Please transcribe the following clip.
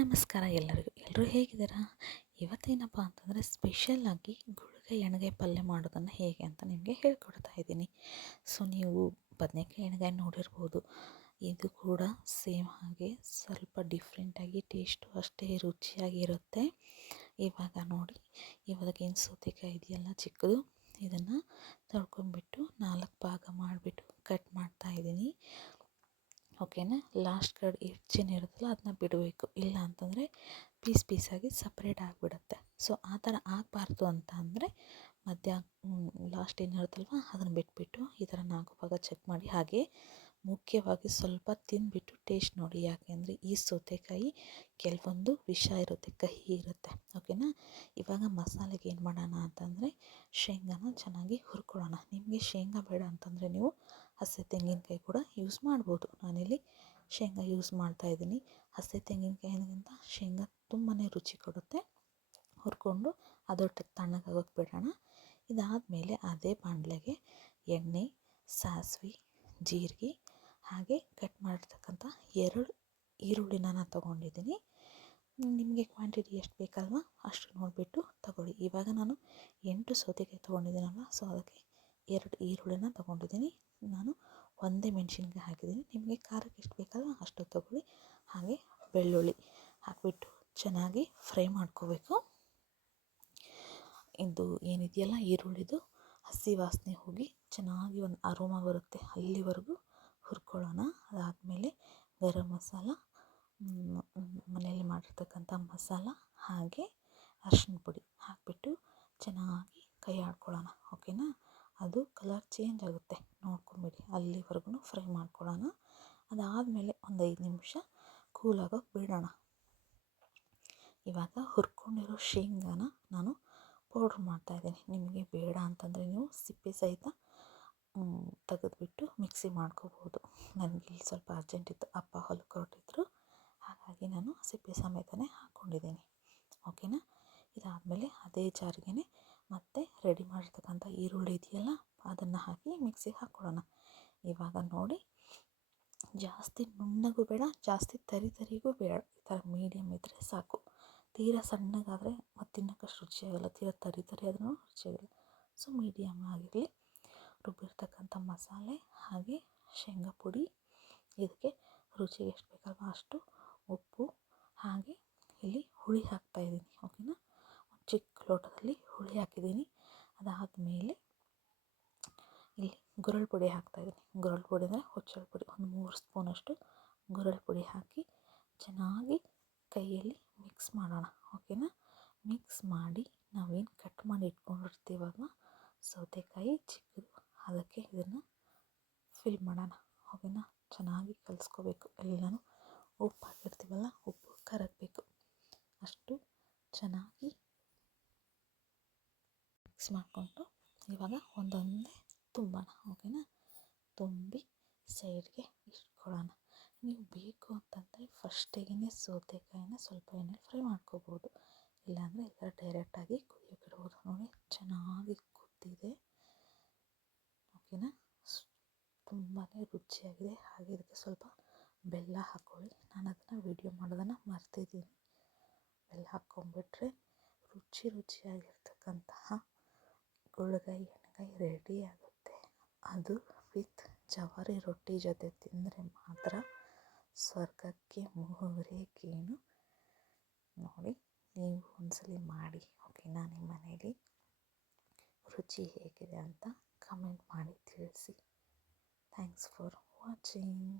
ನಮಸ್ಕಾರ ಎಲ್ಲರೂ ಹೇಗಿದ್ದೀರಾ? ಇವತ್ತೇನಪ್ಪ ಅಂತಂದರೆ ಸ್ಪೆಷಲ್ಲಾಗಿ ಗುಳ್ಳುಗಾಯಿ ಎಣ್ಗಾಯಿ ಪಲ್ಯ ಮಾಡೋದನ್ನು ಹೇಗೆ ಅಂತ ನಿಮಗೆ ಹೇಳ್ಕೊಡ್ತಾ ಇದ್ದೀನಿ. ಸೊ ನೀವು ಬದನೇಕಾಯಿ ಎಣ್ಗಾಯಿ ನೋಡಿರ್ಬೋದು. ಇದು ಕೂಡ ಸೇಮ್ ಹಾಗೆ ಸ್ವಲ್ಪ ಡಿಫ್ರೆಂಟಾಗಿ ಟೇಸ್ಟು ಅಷ್ಟೇ ರುಚಿಯಾಗಿರುತ್ತೆ. ಇವಾಗ ನೋಡಿ, ಇವಾಗೇನು ಸೌತೆಕಾಯಿ ಇದೆಯಲ್ಲ ಚಿಕ್ಕದು, ಇದನ್ನು ತೊಳ್ಕೊಂಬಿಟ್ಟು 4 ಭಾಗ ಮಾಡಿಬಿಟ್ಟು ಕಟ್ ಮಾಡ್ತಾಯಿದ್ದೀನಿ. ಓಕೆನಾ. ಲಾಸ್ಟ್ ಕಡೆ ಹೆಚ್ಚೇನಿರುತ್ತಲ್ಲ ಅದನ್ನ ಬಿಡಬೇಕು, ಇಲ್ಲ ಅಂತಂದರೆ ಪೀಸಾಗಿ ಸಪ್ರೇಟ್ ಆಗಿಬಿಡುತ್ತೆ. ಸೊ ಆ ಥರ ಆಗಬಾರ್ದು ಅಂತ ಅಂದರೆ ಲಾಸ್ಟ್ ಏನಿರುತ್ತಲ್ವ ಅದನ್ನು ಬಿಟ್ಬಿಟ್ಟು ಈ ಥರ 4 ಭಾಗ ಚೆಕ್ ಮಾಡಿ. ಹಾಗೆ ಮುಖ್ಯವಾಗಿ ಸ್ವಲ್ಪ ತಿಂದುಬಿಟ್ಟು ಟೇಸ್ಟ್ ನೋಡಿ, ಯಾಕೆಂದರೆ ಈ ಸೌತೆಕಾಯಿ ಕೆಲವೊಂದು ವಿಷ ಇರುತ್ತೆ, ಕಹಿ ಇರುತ್ತೆ. ಓಕೆನಾ. ಇವಾಗ ಮಸಾಲೆಗೆ ಏನು ಮಾಡೋಣ ಅಂತಂದರೆ ಶೇಂಗಾನ ಚೆನ್ನಾಗಿ ಹುರ್ಕೊಳ್ಳೋಣ. ನಿಮಗೆ ಶೇಂಗಾ ಬೇಡ ಅಂತಂದರೆ ನೀವು ಹಸಿ ತೆಂಗಿನಕಾಯಿ ಕೂಡ ಯೂಸ್ ಮಾಡ್ಬೋದು. ನಾನಿಲ್ಲಿ ಶೇಂಗಾ ಯೂಸ್ ಮಾಡ್ತಾಯಿದ್ದೀನಿ. ಹಸಿ ತೆಂಗಿನಕಾಯಿಗಿಂತ ಶೇಂಗಾ ತುಂಬಾ ರುಚಿ ಕೊಡುತ್ತೆ. ಹುರ್ಕೊಂಡು ಅದೊಟ್ಟು ತಣ್ಣಗಾಗೋಕ್ಕೆ ಬಿಡೋಣ. ಇದಾದಮೇಲೆ ಅದೇ ಬಾಣಲೆಗೆ ಎಣ್ಣೆ, ಸಾಸಿವೆ, ಜೀರಿಗೆ ಹಾಗೆ ಕಟ್ ಮಾಡಿರ್ತಕ್ಕಂಥ 2 ಈರುಳ್ಳಿನ ನಾನು ತೊಗೊಂಡಿದ್ದೀನಿ. ನಿಮಗೆ ಕ್ವಾಂಟಿಟಿ ಎಷ್ಟು ಬೇಕಲ್ವ ಅಷ್ಟು ನೋಡಿಬಿಟ್ಟು ತಗೊಳ್ಳಿ. ಇವಾಗ ನಾನು 8 ಸೌತೆಕಾಯಿ ತೊಗೊಂಡಿದ್ದೀನಲ್ವ, ಸೊ ಅದಕ್ಕೆ 2 ಈರುಳ್ಳಿನ ತೊಗೊಂಡಿದ್ದೀನಿ. ನಾನು ಒಂದೇ ಮೆಣಸಿನ್ಕಾಯಿ ಹಾಕಿದ್ದೀನಿ. ನಿಮಗೆ ಖಾರಕ್ಕೆ ಎಷ್ಟು ಬೇಕಲ್ವ ಅಷ್ಟು ತೊಗೊಳ್ಳಿ. ಹಾಗೆ ಬೆಳ್ಳುಳ್ಳಿ ಹಾಕಿಬಿಟ್ಟು ಚೆನ್ನಾಗಿ ಫ್ರೈ ಮಾಡ್ಕೋಬೇಕು. ಇದು ಏನಿದೆಯಲ್ಲ ಈರುಳ್ಳಿದು ಹಸಿ ವಾಸನೆ ಹೋಗಿ ಚೆನ್ನಾಗಿ ಒಂದು ಅರೋಮಾ ಬರುತ್ತೆ, ಅಲ್ಲಿವರೆಗೂ ಹುರ್ಕೊಳ್ಳೋಣ. ಅದಾದಮೇಲೆ ಗರಂ ಮಸಾಲ, ಮನೆಯಲ್ಲಿ ಮಾಡಿರ್ತಕ್ಕಂಥ ಮಸಾಲ ಹಾಗೆ ಅರಿಶಿನ ಪುಡಿ ಹಾಕಿಬಿಟ್ಟು ಚೆನ್ನಾಗಿ ಕೈ ಆಡ್ಕೊಳ್ಳೋಣ. ಓಕೆನಾ. ಅದು ಕಲರ್ ಚೇಂಜ್ ಆಗುತ್ತೆ, ನೋಡ್ಕೊಂಬಿಡಿ. ಅಲ್ಲಿವರೆಗೂ ಫ್ರೈ ಮಾಡ್ಕೊಳ್ಳೋಣ. ಅದಾದಮೇಲೆ ಒಂದು 5 ನಿಮಿಷ ಕೂಲಾಗೋಕ್ಕೆ ಬಿಡೋಣ. ಇವಾಗ ಹುರ್ಕೊಂಡಿರೋ ಶೇಂಗಾನ ನಾನು ಪೌಡ್ರ್ ಮಾಡ್ತಾಯಿದ್ದೀನಿ. ನಿಮಗೆ ಬೇಡ ಅಂತಂದರೆ ನೀವು ಸಿಪ್ಪೆ ಸಹಿತ ತೆಗೆದುಬಿಟ್ಟು ಮಿಕ್ಸಿ ಮಾಡ್ಕೋಬೋದು. ನನಗಿಲ್ಲಿ ಸ್ವಲ್ಪ ಅರ್ಜೆಂಟ್ ಇತ್ತು, ಅಪ್ಪ ಹೊಲಕ್ಕೆ ಹೊರಟಿದ್ರು, ಹಾಗಾಗಿ ನಾನು ಸಿಪ್ಪೆ ಸಮೇತನೇ ಹಾಕ್ಕೊಂಡಿದ್ದೀನಿ. ಓಕೆನಾ. ಇದಾದಮೇಲೆ ಅದೇ ಜಾರಿಗೆ ಮತ್ತೆ ರೆಡಿ ಮಾಡಿರ್ತಕ್ಕಂಥ ಈರುಳ್ಳಿ ಇದೆಯಲ್ಲ ಅದನ್ನು ಹಾಕಿ ಮಿಕ್ಸಿಗೆ ಹಾಕ್ಕೊಳ್ಳೋಣ. ಇವಾಗ ನೋಡಿ, ಜಾಸ್ತಿ ನುಣ್ಣಗೂ ಬೇಡ, ಜಾಸ್ತಿ ತರಿಗೂ ಬೇಡ. ಈ ಥರ ಮೀಡಿಯಮ್ ಇದ್ದರೆ ಸಾಕು. ತೀರಾ ಸಣ್ಣಗಾದರೆ ಮತ್ತು ತಿನ್ನೋಕ್ಕಷ್ಟು ರುಚಿಯಾಗಲ್ಲ, ತೀರಾ ತರಿ ಆದ್ರೂ ರುಚಿಯಾಗಲ್ಲ. ಸೊ ಮೀಡಿಯಮ್ ಆಗಿರಲಿ. ರುಬ್ಬಿರ್ತಕ್ಕಂಥ ಮಸಾಲೆ ಹಾಗೆ ಶೇಂಗಾ ಪುಡಿ, ಇದಕ್ಕೆ ರುಚಿಗೆ ಎಷ್ಟು ಬೇಕಲ್ವ ಅಷ್ಟು ಉಪ್ಪು, ಹಾಗೆ ಇಲ್ಲಿ ಹುಳಿ ಹಾಕ್ತಾಯಿದ್ದೀನಿ. ಓಕೆನಾ. ಒಂದು ಚಿಕ್ಕ ಲೋಟದಲ್ಲಿ ಹುಳಿ ಹಾಕಿದ್ದೀನಿ. ಅದಾದಮೇಲೆ ಇಲ್ಲಿ ಗುರಳ್ ಪುಡಿ ಹಾಕ್ತಾಯಿದ್ದೀನಿ. ಗುರಳ್ ಪುಡಿ ಅಂದರೆ ಹುಚ್ಚಳ ಪುಡಿ, ಒಂದು 3 ಸ್ಪೂನಷ್ಟು ಗುರಳ್ ಪುಡಿ ಹಾಕಿ ಚೆನ್ನಾಗಿ ಕೈಯಲ್ಲಿ ಮಿಕ್ಸ್ ಮಾಡೋಣ. ಓಕೆನಾ. ಮಿಕ್ಸ್ ಮಾಡಿ ನಾವೇನು ಕಟ್ ಮಾಡಿ ಇಟ್ಕೊಂಡಿರ್ತೀವಲ್ವ ಸೌತೆಕಾಯಿ ಚಿಕ್ಕದು, ಅದಕ್ಕೆ ಇದನ್ನು ಫಿಲ್ ಮಾಡೋಣ. ಓಕೆನಾ. ಚೆನ್ನಾಗಿ ಕಲಿಸ್ಕೋಬೇಕು ಎಲ್ಲನೂ. ಉಪ್ಪು ಹಾಕಿರ್ತೀವಲ್ಲ, ಉಪ್ಪು ಕರಗಬೇಕು, ಅಷ್ಟು ಚೆನ್ನಾಗಿ ಮಿಕ್ಸ್ ಮಾಡಿಕೊಂಡು ಇವಾಗ ಒಂದೊಂದೇ ತುಂಬೋಣ. ಓಕೆನಾ. ತುಂಬಿ ಸೈಡ್ಗೆ ಇಟ್ಕೊಳ್ಳೋಣ. ನೀವು ಬೇಕು ಅಂತಂದರೆ ಫಸ್ಟಿಗೆ ಸೌತೆಕಾಯಿನ ಸ್ವಲ್ಪ ಎಣ್ಣೆ ಫ್ರೈ ಮಾಡ್ಕೋಬೋದು, ಇಲ್ಲಾಂದರೆ ಈ ಥರ ಡೈರೆಕ್ಟಾಗಿ ಕುದಿಯೋಕೆ ಇಡ್ಬೋದು. ನೋಡಿ ಚೆನ್ನಾಗಿ ಕುದ್ದಿದೆ. ಓಕೆನಾ. ತುಂಬಾ ರುಚಿಯಾಗಿದೆ. ಹಾಗೆ ಇದಕ್ಕೆ ಸ್ವಲ್ಪ ಬೆಲ್ಲ ಹಾಕ್ಕೊಳ್ಳಿ. ನಾನು ಅದನ್ನು ವಿಡಿಯೋ ಮಾಡೋದನ್ನು ಮರ್ತಿದ್ದೀನಿ. ಬೆಲ್ಲ ಹಾಕ್ಕೊಂಡ್ಬಿಟ್ರೆ ರುಚಿಯಾಗಿರ್ತಕ್ಕಂತಹ ಗುಳ್ಳುಗಾಯಿ ಎಣ್ಗಾಯಿ ರೆಡಿ ಆಗುತ್ತೆ. ಅದು ವಿತ್ ಜವಾರಿ ರೊಟ್ಟಿ ಜೊತೆ ತಿಂದರೆ ಮಾತ್ರ ಸ್ವರ್ಗಕ್ಕೆ 3 ಗೇಣು. ನೋಡಿ, ನೀವು ಒಂದ್ಸಲಿ ಮಾಡಿ. ಓಕೆನಾ. ನಿಮ್ಮ ಮನೇಲಿ ರುಚಿ ಹೇಗಿದೆ ಅಂತ ಕಮೆಂಟ್ ಮಾಡಿ ತಿಳಿಸಿ. Thanks for watching.